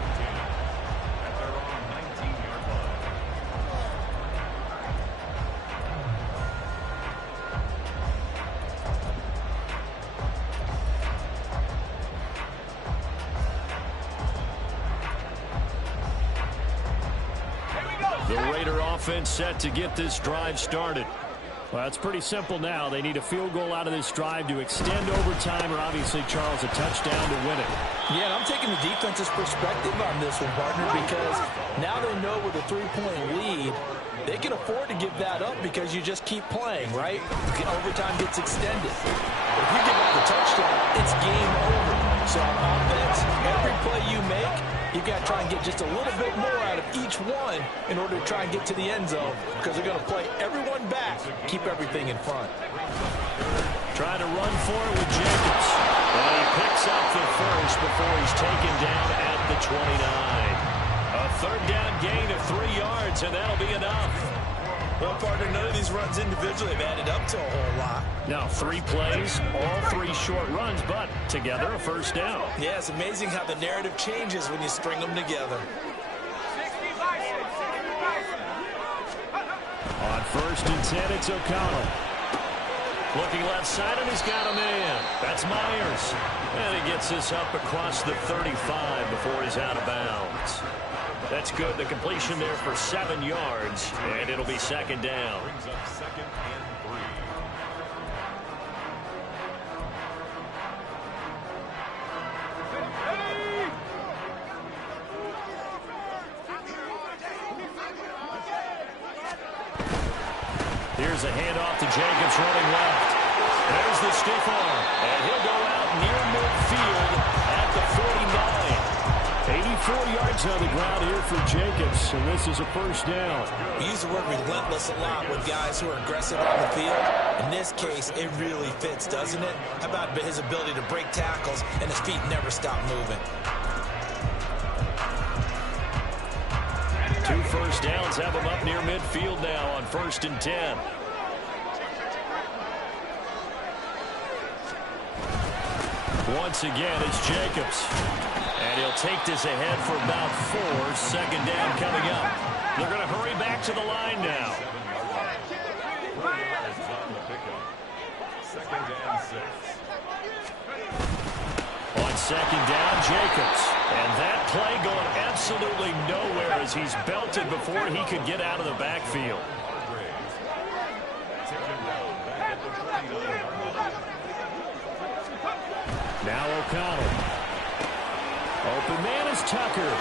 The Raider offense set to get this drive started. Well, it's pretty simple now. They need a field goal out of this drive to extend overtime, or obviously, Charles, a touchdown to win it. Yeah, and I'm taking the defense's perspective on this one, partner, because now they know with a 3-point lead, they can afford to give that up because you just keep playing, right? Overtime gets extended. If you give up the touchdown, it's game over. So on offense, every play you make, you've got to try and get just a little bit more out of each one in order to try and get to the end zone, because they're going to play everyone back, keep everything in front. Trying to run for it with Jacobs. And he picks up the first before he's taken down at the 29. A third down gain of 3 yards, and that'll be enough. Well, partner, none of these runs individually have added up to a whole lot. Now, 3 plays, all 3 short runs, but together a first down. Yeah, it's amazing how the narrative changes when you string them together. On 1st and 10, it's O'Connell. Looking left side, and he's got a man. That's Myers. And he gets this up across the 35 before he's out of bounds. That's good. The completion there for 7 yards, and it'll be second down. Brings up 2nd and 3. Here's a handoff to Jacobs running left. There's the stiff arm, and he'll go out near midfield at the 49. 84 yards on the ground here for Jacobs, and this is a first down. We use the word relentless a lot with guys who are aggressive on the field. In this case, it really fits, doesn't it? How about his ability to break tackles and his feet never stop moving? 2 first downs have him up near midfield now on 1st and 10. Once again, it's Jacobs. And he'll take this ahead for about 4. Second down coming up. They're going to hurry back to the line now. 2nd and 6. On 2nd down, Jacobs. And that play going absolutely nowhere as he's belted before he could get out of the backfield. Now O'Connell. Open man is Tucker.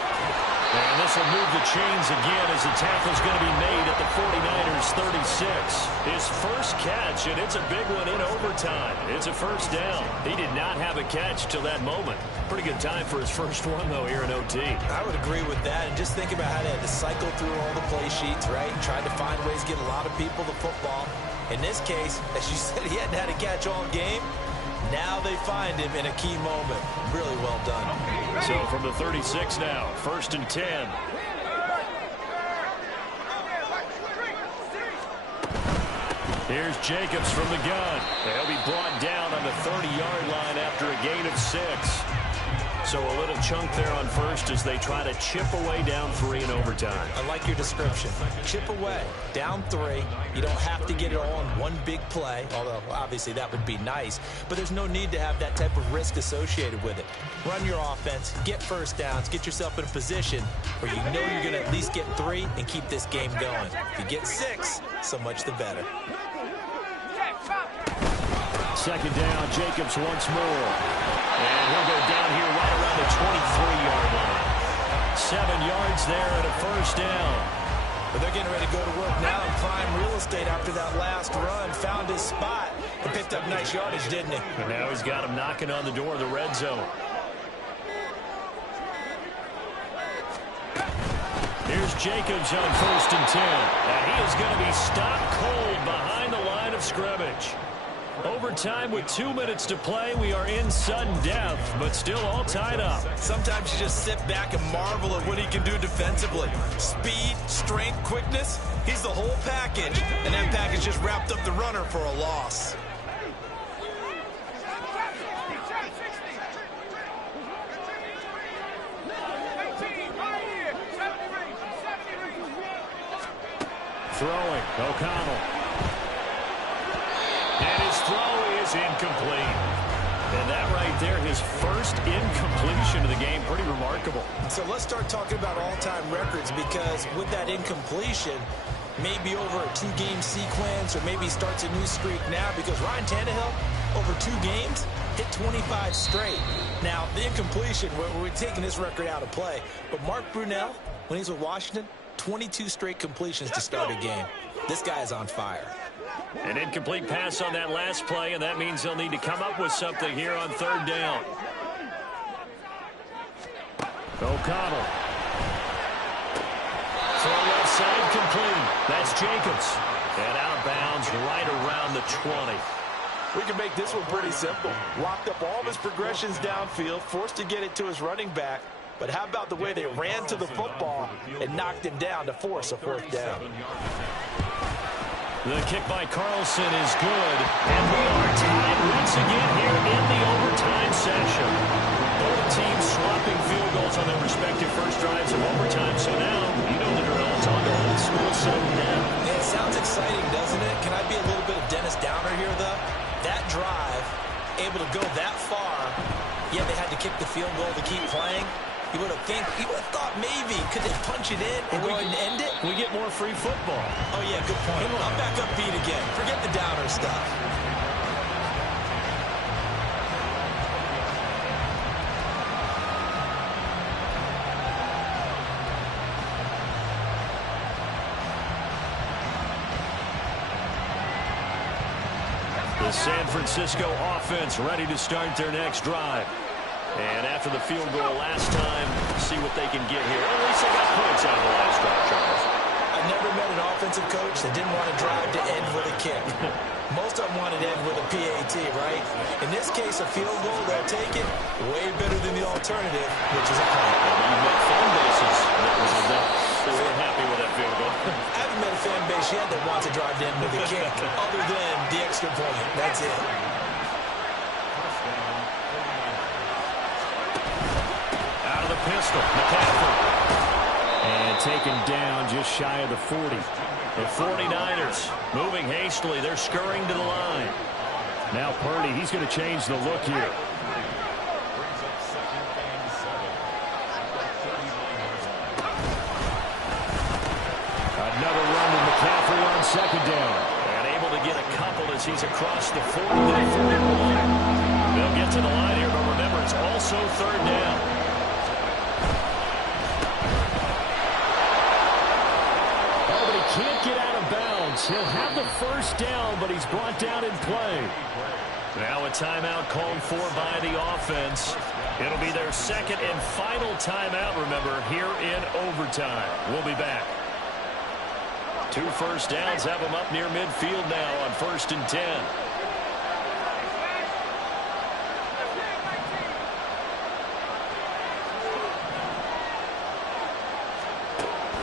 And this will move the chains again as the tackle's going to be made at the 49ers 36. His first catch, and it's a big one in overtime. It's a first down. He did not have a catch till that moment. Pretty good time for his first one, though, here in OT. I would agree with that. And just think about how they had to cycle through all the play sheets, right? Tried to find ways to get a lot of people the football. In this case, as you said, he hadn't had a catch all game. Now they find him in a key moment. Really well done. So from the 36 now, 1st and 10. Here's Jacobs from the gun. He'll be brought down on the 30-yard line after a gain of 6. So a little chunk there on 1st as they try to chip away down 3 in overtime. I like your description. Chip away, down 3. You don't have to get it all in one big play, although obviously that would be nice. But there's no need to have that type of risk associated with it. Run your offense, get first downs, get yourself in a position where you know you're going to at least get 3 and keep this game going. If you get 6, so much the better. 2nd down, Jacobs once more. And he'll go down here right around the 23-yard line. 7 yards there and a first down. But they're getting ready to go to work now in prime real estate after that last run. Found his spot and picked up nice yardage, didn't he? And now he's got him knocking on the door of the red zone. Here's Jacobs on 1st and 10. And he is going to be stopped cold behind the line of scrimmage. Overtime with 2 minutes to play. We are in sudden death, but still all tied up. Sometimes you just sit back and marvel at what he can do defensively. Speed, strength, quickness. He's the whole package, and that package just wrapped up the runner for a loss. Throwing, O'Connell. And his throw is incomplete. And that right there, his first incompletion of the game, pretty remarkable. So let's start talking about all-time records, because with that incompletion, maybe over a 2-game sequence, or maybe starts a new streak now, because Ryan Tannehill, over 2 games, hit 25 straight. Now, the incompletion, we're taking this record out of play, but Mark Brunell, when he's with Washington, 22 straight completions to start a game. This guy is on fire. An incomplete pass on that last play, and that means they'll need to come up with something here on 3rd down. O'Connell. Throw left side complete. That's Jacobs. And out of bounds right around the 20. We can make this one pretty simple. Locked up all of his progressions downfield, forced to get it to his running back. But how about the way they ran to the football and knocked him down to force a 4th down? The kick by Carlson is good. And we are tied once again here in the overtime session. Both teams swapping field goals on their respective first drives of overtime. So now, you know the drill. It's on to old school 2nd down. Yeah, it sounds exciting, doesn't it? Can I be a little bit of Dennis Downer here, though? That drive, able to go that far, yet they had to kick the field goal to keep playing. You would have thought maybe, could they punch it in and go ahead and end it? We get more free football. Oh, yeah, good point. I'm back upbeat again. Forget the Downer stuff. The San Francisco offense ready to start their next drive. And after the field goal last time, see what they can get here. At least they got points out of the last drive, Charles. I've never met an offensive coach that didn't want to drive to end with a kick. Most of them wanted to end with a PAT, right? In this case, a field goal, they'll take it. Way better than the alternative, which is a punt. You've met fan bases that was enough. They weren't happy with that field goal. I haven't met a fan base yet that wants to drive to end with a kick, other than the extra point. That's it. Pistol, McCaffrey. And taken down just shy of the 40. The 49ers moving hastily. They're scurrying to the line. Now Purdy, he's going to change the look here. Another run with McCaffrey on 2nd down. And able to get a couple as he's across the 40 to the 41. They'll get to the line here, but remember, it's also 3rd down. Can't get out of bounds. He'll have the 1st down, but he's brought down in play. Now a timeout called for by the offense. It'll be their 2nd and final timeout, remember, here in overtime. We'll be back. 2 first downs have them up near midfield now on 1st and 10.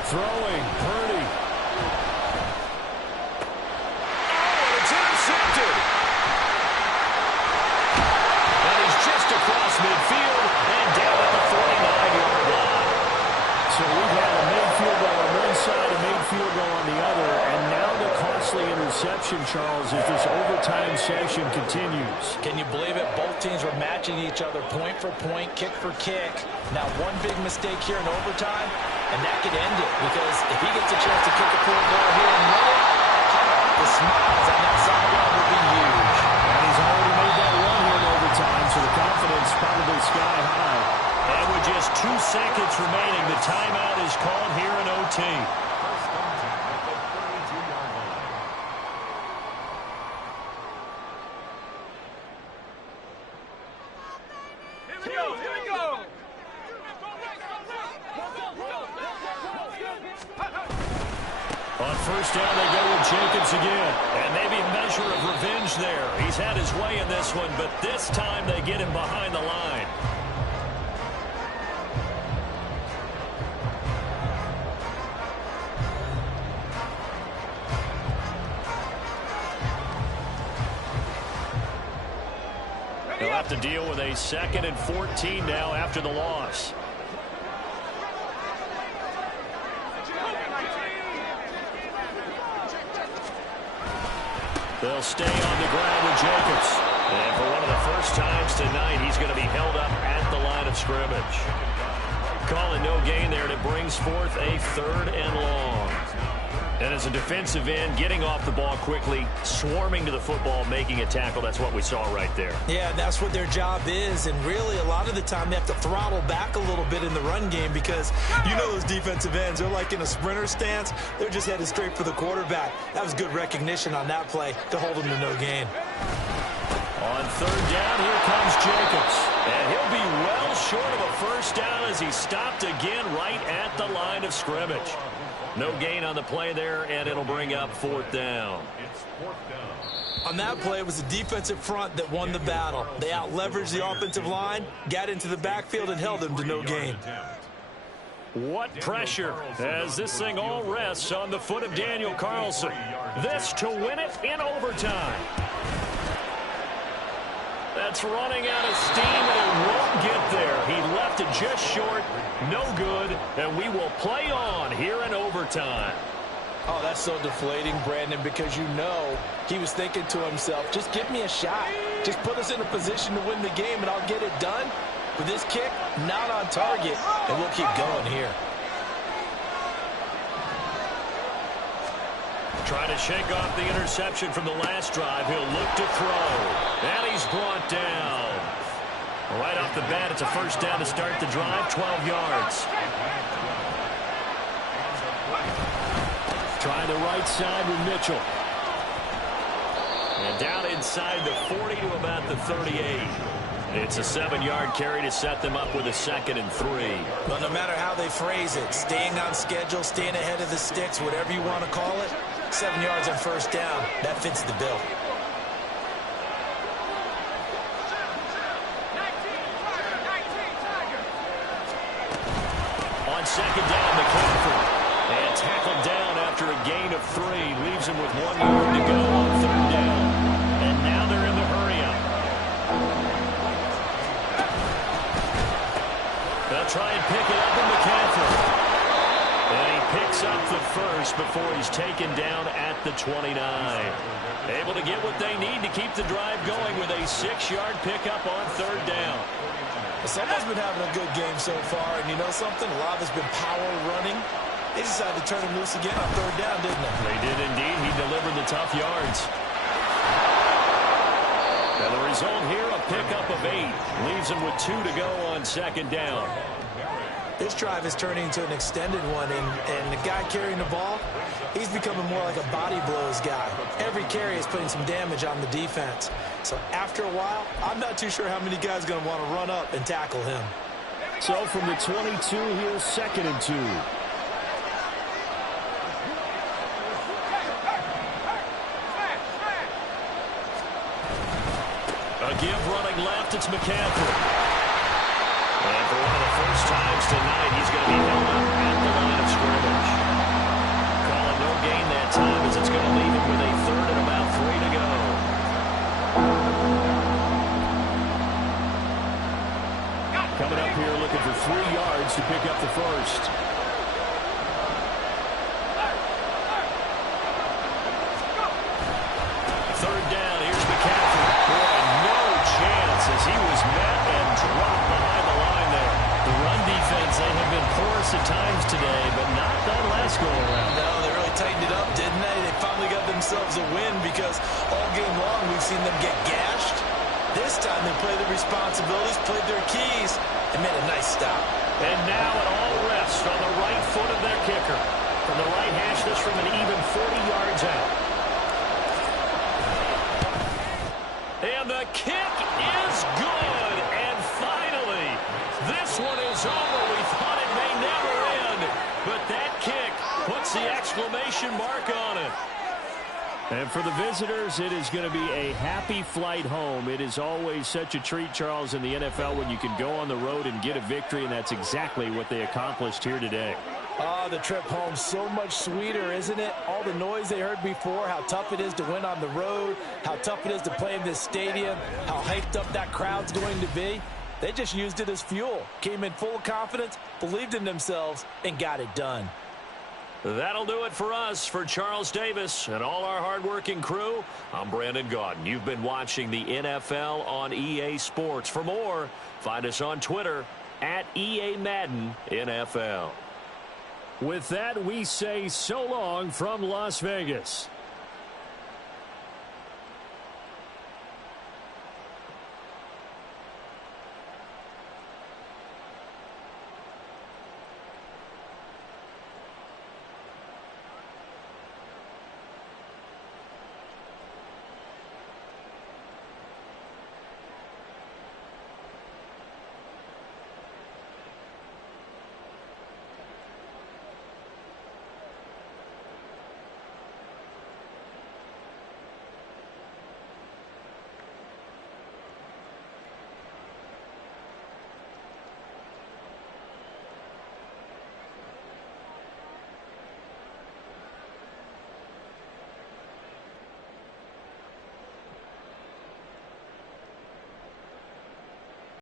Throwing, Purdy. Midfield and down at the 49-yard line. So we've had a made field goal on one side, a made field goal on the other, and now the costly interception, Charles, as this overtime session continues. Can you believe it? Both teams were matching each other point for point, kick for kick. Now one big mistake here in overtime, and that could end it, because if he gets a chance to kick a field goal here and win it, the smiles on that sideline will be huge. And he's already made that run here in overtime, so the confidence probably sky high. And with just 2 seconds remaining, the timeout is called here in OT. On 1st down, they go with Jacobs again. And maybe a measure of revenge there. He's had his way in this one, but this time they get him behind the line. They'll have to deal with a 2nd and 14 now after the loss. They'll stay on the ground with Jacobs. And for one of the first times tonight, he's going to be held up at the line of scrimmage. Calling no gain there, and it brings forth a 3rd and long. And as a defensive end, getting off the ball quickly, swarming to the football, making a tackle, that's what we saw right there. Yeah, that's what their job is. And really, a lot of the time, they have to throttle back a little bit in the run game because you know those defensive ends, they're like in a sprinter stance. They're just headed straight for the quarterback. That was good recognition on that play to hold them to no gain. On third down, here comes Jacobs. And he'll be well short of a first down as he stopped again right at the line of scrimmage. No gain on the play there, and it'll bring up fourth down. On that play, it was the defensive front that won the battle. They out-leveraged the offensive line, got into the backfield, and held them to no gain. What pressure as this thing all rests on the foot of Daniel Carlson. This to win it in overtime. That's running out of steam, and it won't get there. He left it just short. No good, and we will play on here in overtime. Oh, that's so deflating, Brandon, because you know he was thinking to himself, just give me a shot. Just put us in a position to win the game, and I'll get it done. With this kick, not on target, and we'll keep going here. Trying to shake off the interception from the last drive. He'll look to throw. And he's brought down. Right off the bat, it's a first down to start the drive, 12 yards. Trying the right side with Mitchell. And down inside the 40 to about the 38. It's a 7-yard carry to set them up with a 2nd and 3. Well, no matter how they phrase it, staying on schedule, staying ahead of the sticks, whatever you want to call it, 7 yards on first down, that fits the bill. On second down, McCaffrey. And tackled down after a gain of 3. Leaves him with 1 yard to go on third down. And now they're in the hurry-up. They'll try and pick it up with McCaffrey. And he picks up the first before he's taken down at the 29. Able to get what they need to keep the drive going with a 6-yard pickup on third down. Someone's been having a good game so far, and you know something? A lot of it's been power running. They decided to turn him loose again on third down, didn't they? They did indeed. He delivered the tough yards. And the result here, a pickup of 8. Leaves him with 2 to go on second down. This drive is turning into an extended one, and the guy carrying the ball, he's becoming more like a body blows guy. Every carry is putting some damage on the defense. So after a while, I'm not too sure how many guys are going to want to run up and tackle him. So from the 22, here's 2nd and 2. A give running left, it's McCaffrey. And for one of the first times tonight, he's going to be held up at the line of scrimmage. Calling no gain that time as it's going to leave him with a 3rd and about 3 to go. Coming up here looking for 3 yards to pick up the first. Third down, here's McCaffrey. Boy, no chance as he was met and dropped behind the line there. The run defense, they have been porous at times today, but not that last go-around. No, they really tightened it up, didn't they? They finally got themselves a win because all game long we've seen them get gashed. This time they played their responsibilities, played their keys, and made a nice stop. And now it all rests on the right foot of their kicker. From the right hash, this from an even 40 yards out. And the kick is good. And finally, this one is over. We thought it may never end. But that kick puts the exclamation mark on it. And for the visitors, it is going to be a happy flight home. It is always such a treat, Charles, in the NFL when you can go on the road and get a victory, and that's exactly what they accomplished here today. Oh, the trip home so much sweeter, isn't it? All the noise they heard before, how tough it is to win on the road, how tough it is to play in this stadium, how hyped up that crowd's going to be. They just used it as fuel, came in full of confidence, believed in themselves, and got it done. That'll do it for us. For Charles Davis and all our hardworking crew, I'm Brandon Gaudin. You've been watching the NFL on EA Sports. For more, find us on Twitter @EA Madden NFL. With that, we say so long from Las Vegas.